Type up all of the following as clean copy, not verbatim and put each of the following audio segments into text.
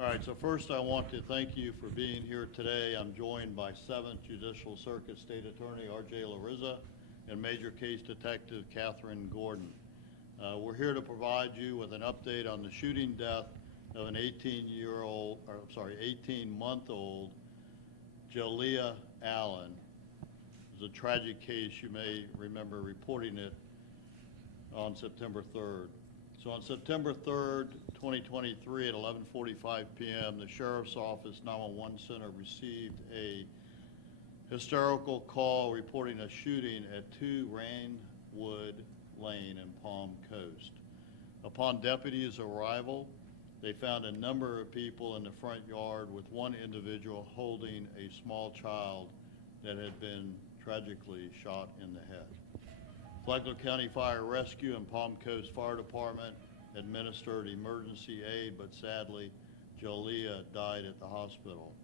All right, so first I want to thank you for being here today. I'm joined by 7th Judicial Circuit State Attorney R.J. Larizza and Major Case Detective Catherine Gordon. We're here to provide you with an update on the shooting death of an 18-month-old Jalea Allen. It was a tragic case. You may remember reporting it on September 3rd. So on September 3rd, 2023 at 11:45 p.m., the Sheriff's Office 911 Center received a hysterical call reporting a shooting at 2 Rainwood Lane in Palm Coast. Upon deputies' arrival, they found a number of people in the front yard with one individual holding a small child that had been tragically shot in the head. Flagler County Fire Rescue and Palm Coast Fire Department administered emergency aid, but sadly, Jalea died at the hospital.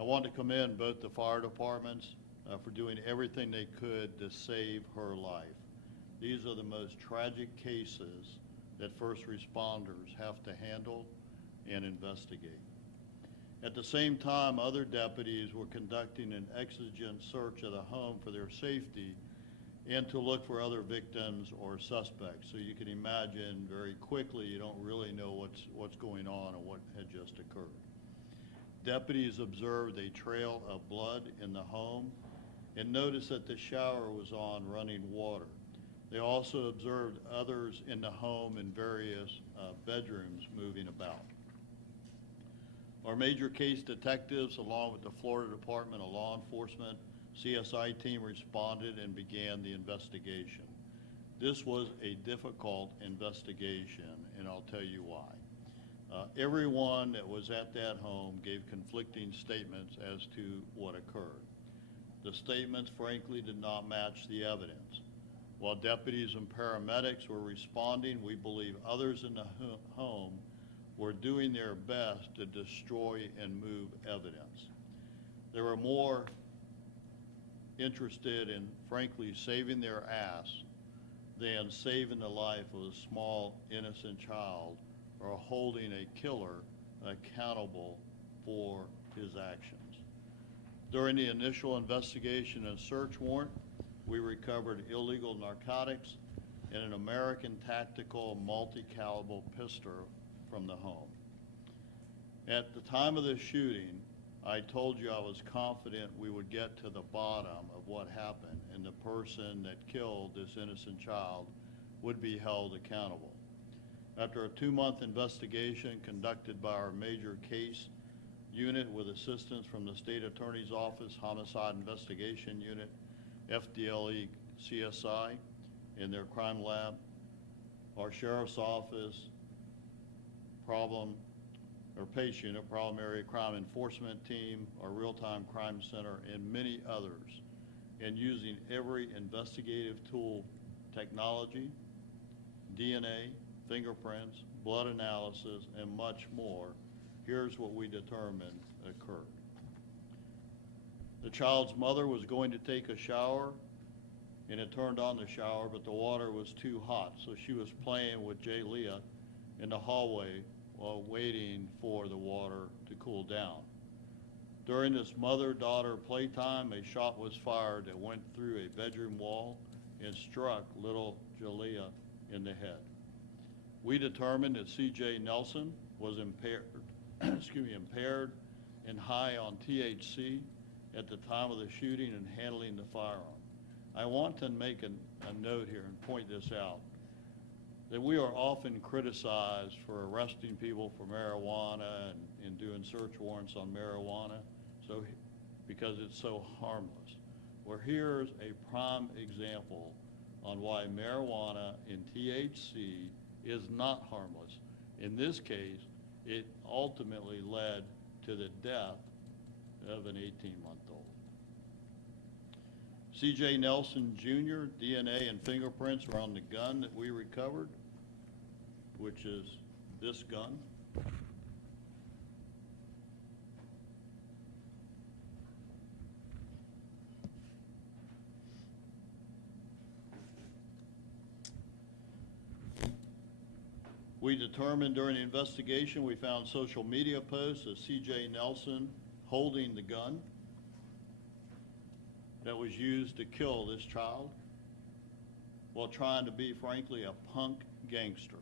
I want to commend both the fire departments for doing everything they could to save her life. These are the most tragic cases that first responders have to handle and investigate. At the same time, other deputies were conducting an exigent search of the home for their safety and to look for other victims or suspects. So you can imagine very quickly you don't really know what's going on and what had just occurred. Deputies observed a trail of blood in the home and noticed that the shower was on running water. They also observed others in the home in various bedrooms moving about. Our major case detectives, along with the Florida Department of Law Enforcement CSI team, responded and began the investigation. This was a difficult investigation, and I'll tell you why. Everyone that was at that home gave conflicting statements as to what occurred. The statements, frankly, did not match the evidence. While deputies and paramedics were responding, we believe others in the home were doing their best to destroy and move evidence. They were more interested in, frankly, saving their ass than saving the life of a small, innocent child or holding a killer accountable for his actions. During the initial investigation and search warrant, we recovered illegal narcotics and an American tactical multi-caliber pistol from the home. At the time of the shooting, I told you I was confident we would get to the bottom of what happened and the person that killed this innocent child would be held accountable. After a 2-month investigation conducted by our major case unit with assistance from the State Attorney's Office Homicide Investigation Unit, FDLE CSI, and their crime lab, our Sheriff's Office PACE unit, Problem Area Crime Enforcement Team, our Real-Time Crime Center, and many others, and using every investigative tool, technology, DNA, fingerprints, blood analysis, and much more, here's what we determined occurred. The child's mother was going to take a shower, and it turned on the shower, but the water was too hot, so she was playing with Jalea in the hallway while waiting for the water to cool down. During this mother-daughter playtime, a shot was fired that went through a bedroom wall and struck little Jalea in the head. We determined that C.J. Nelson was impaired and high on THC at the time of the shooting and handling the firearm. I want to make a note here and point this out, that we are often criticized for arresting people for marijuana and doing search warrants on marijuana, so because it's so harmless. Well, here's a prime example on why marijuana and THC is not harmless. In this case, it ultimately led to the death of an 18-month-old. C.J. Nelson Jr. DNA and fingerprints are on the gun that we recovered, which is this gun. We determined during the investigation, we found social media posts of C.J. Nelson holding the gun that was used to kill this child while trying to be, frankly, a punk gangster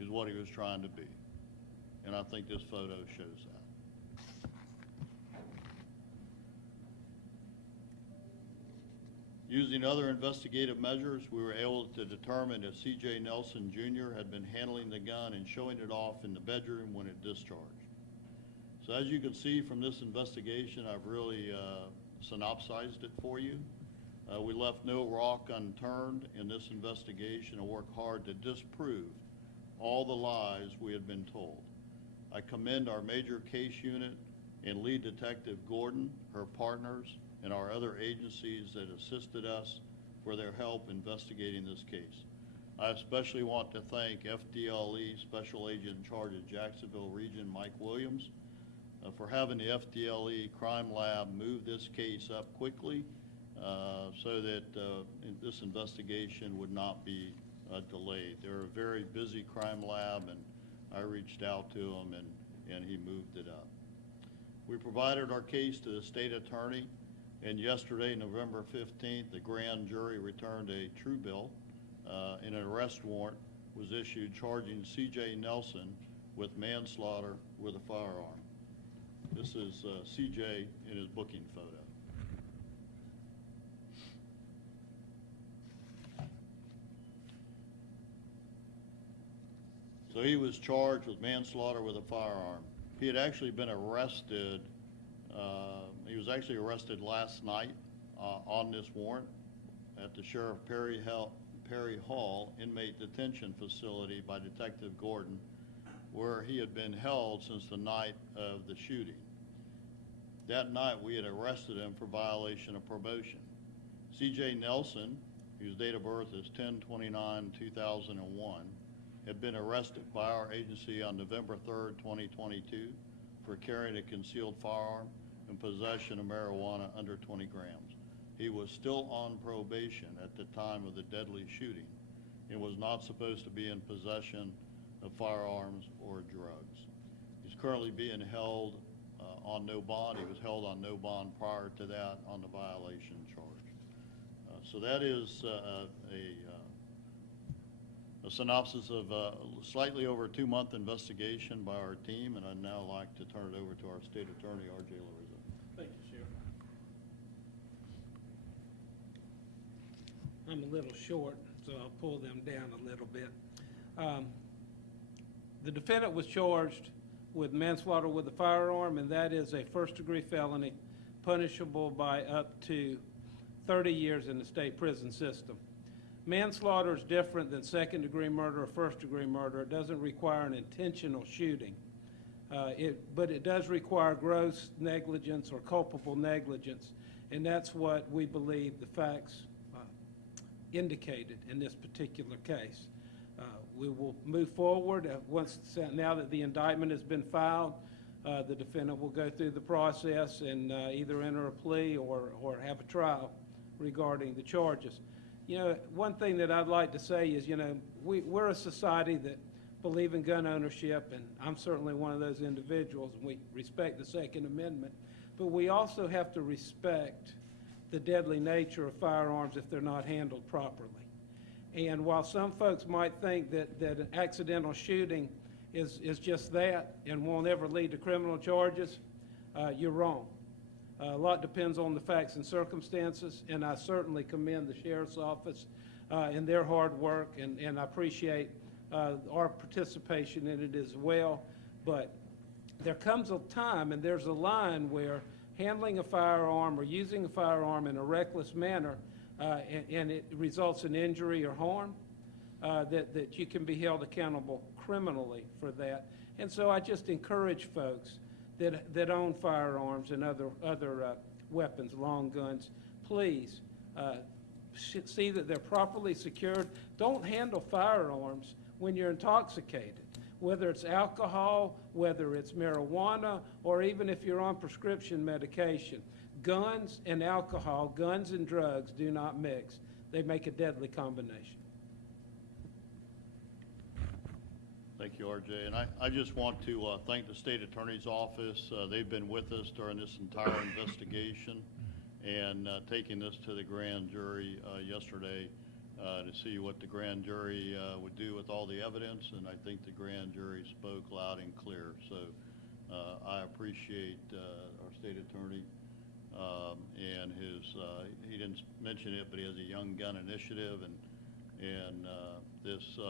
is what he was trying to be. And I think this photo shows that. Using other investigative measures, we were able to determine that C.J. Nelson Jr. had been handling the gun and showing it off in the bedroom when it discharged. So as you can see from this investigation, I've really synopsized it for you. We left no rock unturned in this investigation and worked hard to disprove all the lies we had been told. I commend our major case unit and lead detective Gordon, her partners, and our other agencies that assisted us for their help investigating this case. I especially want to thank FDLE Special Agent in charge of Jacksonville Region, Mike Williams, for having the FDLE Crime Lab move this case up quickly so that this investigation would not be delayed. They're a very busy crime lab, and I reached out to him, and he moved it up. We provided our case to the state attorney, and yesterday, November 15th, the grand jury returned a true bill, and an arrest warrant was issued charging C.J. Nelson with manslaughter with a firearm. This is C.J. in his booking photo. So he was charged with manslaughter with a firearm. He had actually been arrested. He was actually arrested last night on this warrant at the Sheriff Perry Hall Inmate Detention Facility by Detective Gordon, where he had been held since the night of the shooting. That night, we had arrested him for violation of probation. C.J. Nelson, whose date of birth is 10/29/2001, had been arrested by our agency on November 3rd, 2022 for carrying a concealed firearm and possession of marijuana under 20 grams. He was still on probation at the time of the deadly shooting and was not supposed to be in possession of firearms or drugs. He's currently being held on no bond. He was held on no bond prior to that on the violation charge. So that is a synopsis of a slightly over 2-month investigation by our team, and I'd now like to turn it over to our state attorney, R.J. Lorenzo. Thank you, Sheriff. I'm a little short, so I'll pull them down a little bit. The defendant was charged with manslaughter with a firearm, and that is a first-degree felony punishable by up to 30 years in the state prison system. Manslaughter is different than second-degree murder or first-degree murder. It doesn't require an intentional shooting, but it does require gross negligence or culpable negligence, and that's what we believe the facts indicated in this particular case. We will move forward now that the indictment has been filed. The defendant will go through the process and either enter a plea or have a trial regarding the charges. You know, one thing that I'd like to say is, you know, we're a society that believe in gun ownership, and I'm certainly one of those individuals, and we respect the Second Amendment, but we also have to respect the deadly nature of firearms if they're not handled properly. And while some folks might think that an accidental shooting is just that and won't ever lead to criminal charges, you're wrong. A lot depends on the facts and circumstances, and I certainly commend the Sheriff's Office and their hard work, and I appreciate our participation in it as well. But there comes a time, and there's a line where handling a firearm or using a firearm in a reckless manner and it results in injury or harm, that you can be held accountable criminally for that. And so I just encourage folks that own firearms and other weapons, long guns, please see that they're properly secured. Don't handle firearms when you're intoxicated, whether it's alcohol, whether it's marijuana, or even if you're on prescription medication. Guns and alcohol, guns and drugs do not mix. They make a deadly combination. Thank you, RJ. And I just want to thank the State Attorney's Office. They've been with us during this entire investigation and taking this to the grand jury yesterday to see what the grand jury would do with all the evidence. And I think the grand jury spoke loud and clear. So I appreciate our State Attorney and his, he didn't mention it, but he has a Young Gun Initiative, and this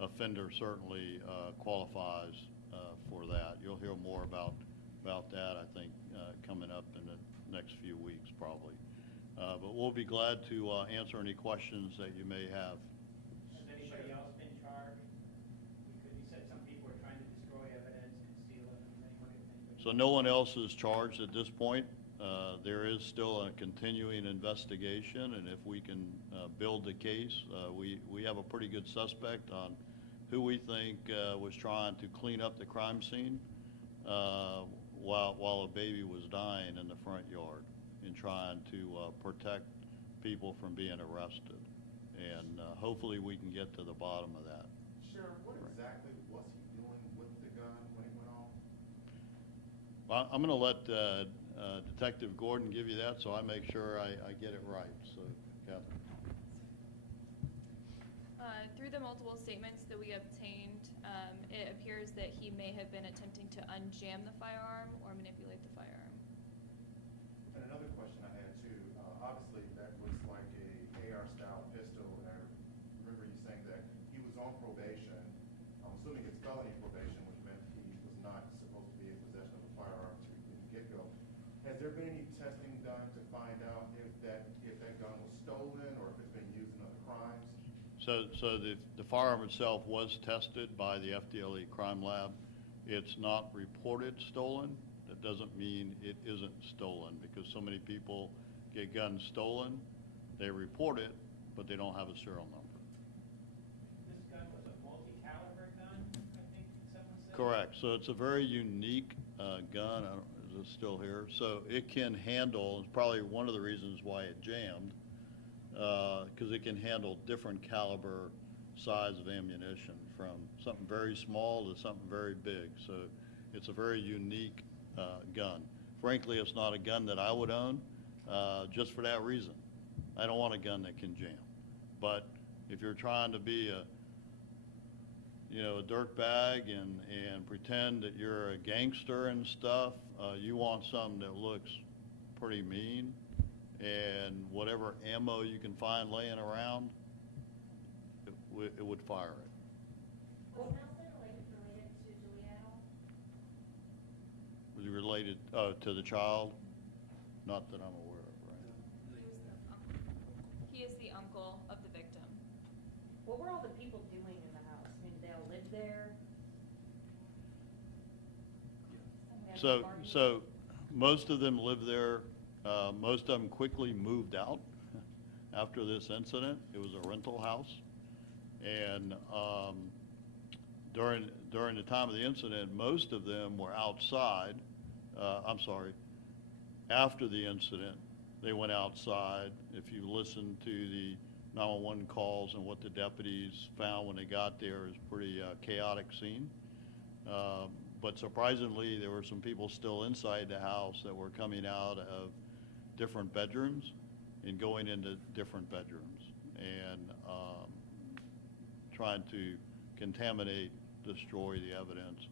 offender certainly qualifies for that. You'll hear more about that, I think, coming up in the next few weeks probably. But we'll be glad to answer any questions that you may have. Has anybody else been charged? Because you said some people are trying to destroy evidence, conceal it. So no one else is charged at this point. There is still a continuing investigation, and if we can build the case, we have a pretty good suspect on who we think was trying to clean up the crime scene while a baby was dying in the front yard and trying to protect people from being arrested. And hopefully we can get to the bottom of that. Sheriff, what exactly was he doing with the gun when it went off? Well, I'm going to let Detective Gordon give you that, so I make sure I get it right. So, Catherine. Through the multiple statements that we obtained, it appears that he may have been attempting to unjam the firearm or manipulate the firearm. And another question I had too, obviously that looks like a AR style pistol, and I remember you saying that he was on probation. I'm assuming it's felony probation, which meant he was not supposed to be in possession of a firearm to the get-go. Has there been any testing done to find out if that gun was stolen or if it's been used in other crimes? So the firearm itself was tested by the FDLE crime lab. It's not reported stolen. That doesn't mean it isn't stolen, because so many people get guns stolen, they report it, but they don't have a serial number. This gun was a multi-caliber gun, I think someone said? Correct. So it's a very unique gun. Is it still here? So it can handle, it's probably one of the reasons why it jammed, because it can handle different caliber size of ammunition, from something very small to something very big. So it's a very unique gun. Frankly, it's not a gun that I would own, just for that reason. I don't want a gun that can jam. But if you're trying to be a dirtbag and pretend that you're a gangster and stuff, you want something that looks pretty mean, and whatever ammo you can find laying around, it would fire it. Was Nelson related to Julia at all? Was it related to the child? Not that I'm aware of, right? He is the uncle of the victim. What were all the people doing in the house? I mean, did they all live there? So most of them live there. Most of them quickly moved out after this incident. It was a rental house. And during the time of the incident, most of them were outside. After the incident, they went outside. If you listen to the 911 calls and what the deputies found when they got there, is pretty chaotic scene. But surprisingly, there were some people still inside the house that were coming out of different bedrooms and going into different bedrooms and trying to contaminate, destroy the evidence.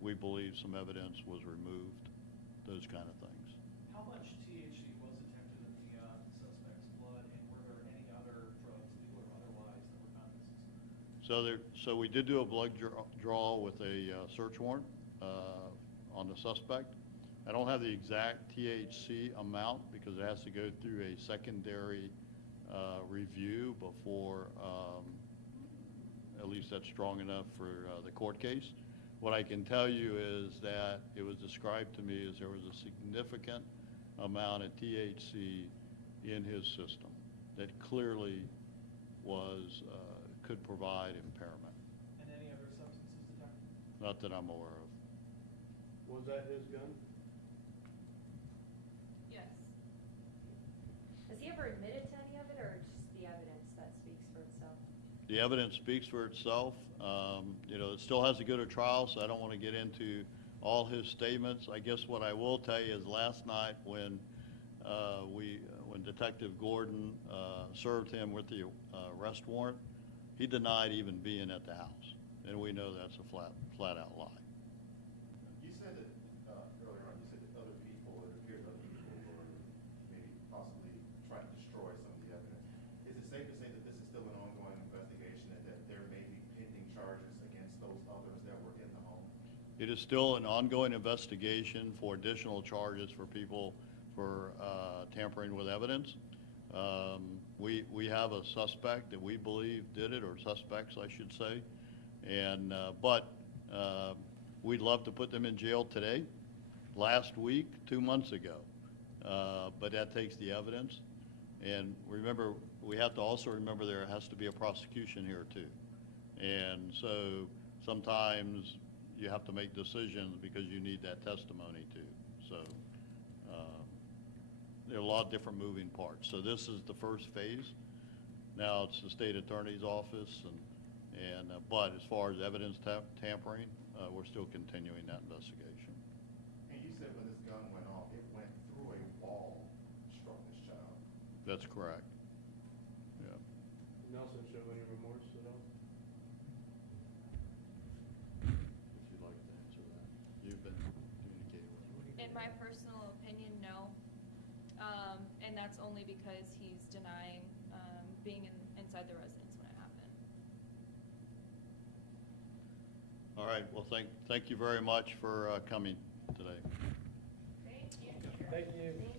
We believe some evidence was removed, those kind of things. How much THC was detected in the suspect's blood, and were there any other drugs, legal or otherwise, that were found in the system? So we did do a blood draw with a search warrant on the suspect. I don't have the exact THC amount because it has to go through a secondary review before, at least that's strong enough for the court case. What I can tell you is that it was described to me as there was a significant amount of THC in his system that clearly could provide impairment. And any other substances detected? Not that I'm aware of. Was that his gun? Yes. Has he ever admitted to any of it, or just the evidence that speaks for itself? The evidence speaks for itself. You know, it still has to go to trial, so I don't want to get into all his statements. I guess what I will tell you is last night when when Detective Gordon served him with the arrest warrant, he denied even being at the house, and we know that's a flat-out lie. You said that, earlier on, you said that other people, it appeared other people were maybe possibly trying to destroy some of the evidence. Is it safe to say that this is still an ongoing investigation and that there may be pending charges against those others that were in the home? It is still an ongoing investigation for additional charges for people for tampering with evidence. We have a suspect that we believe did it, or suspects, I should say, and but we'd love to put them in jail today, last week, 2 months ago, but that takes the evidence. And remember, we have to also remember there has to be a prosecution here too, and so sometimes you have to make decisions because you need that testimony too. So there are a lot of different moving parts. So this is the first phase. Now it's the state attorney's office, and but as far as evidence tampering, we're still continuing that investigation. And you said when this gun went off, it went through a wall, struck this child. That's correct. Yeah. Nelson show any remorse at all? If you'd like to answer that. You've been communicating with him. In my personal opinion, no. And that's only because he's denying being inside the residence when it happened. All right, well, thank you very much for coming today. Thank you. Thank you. Thank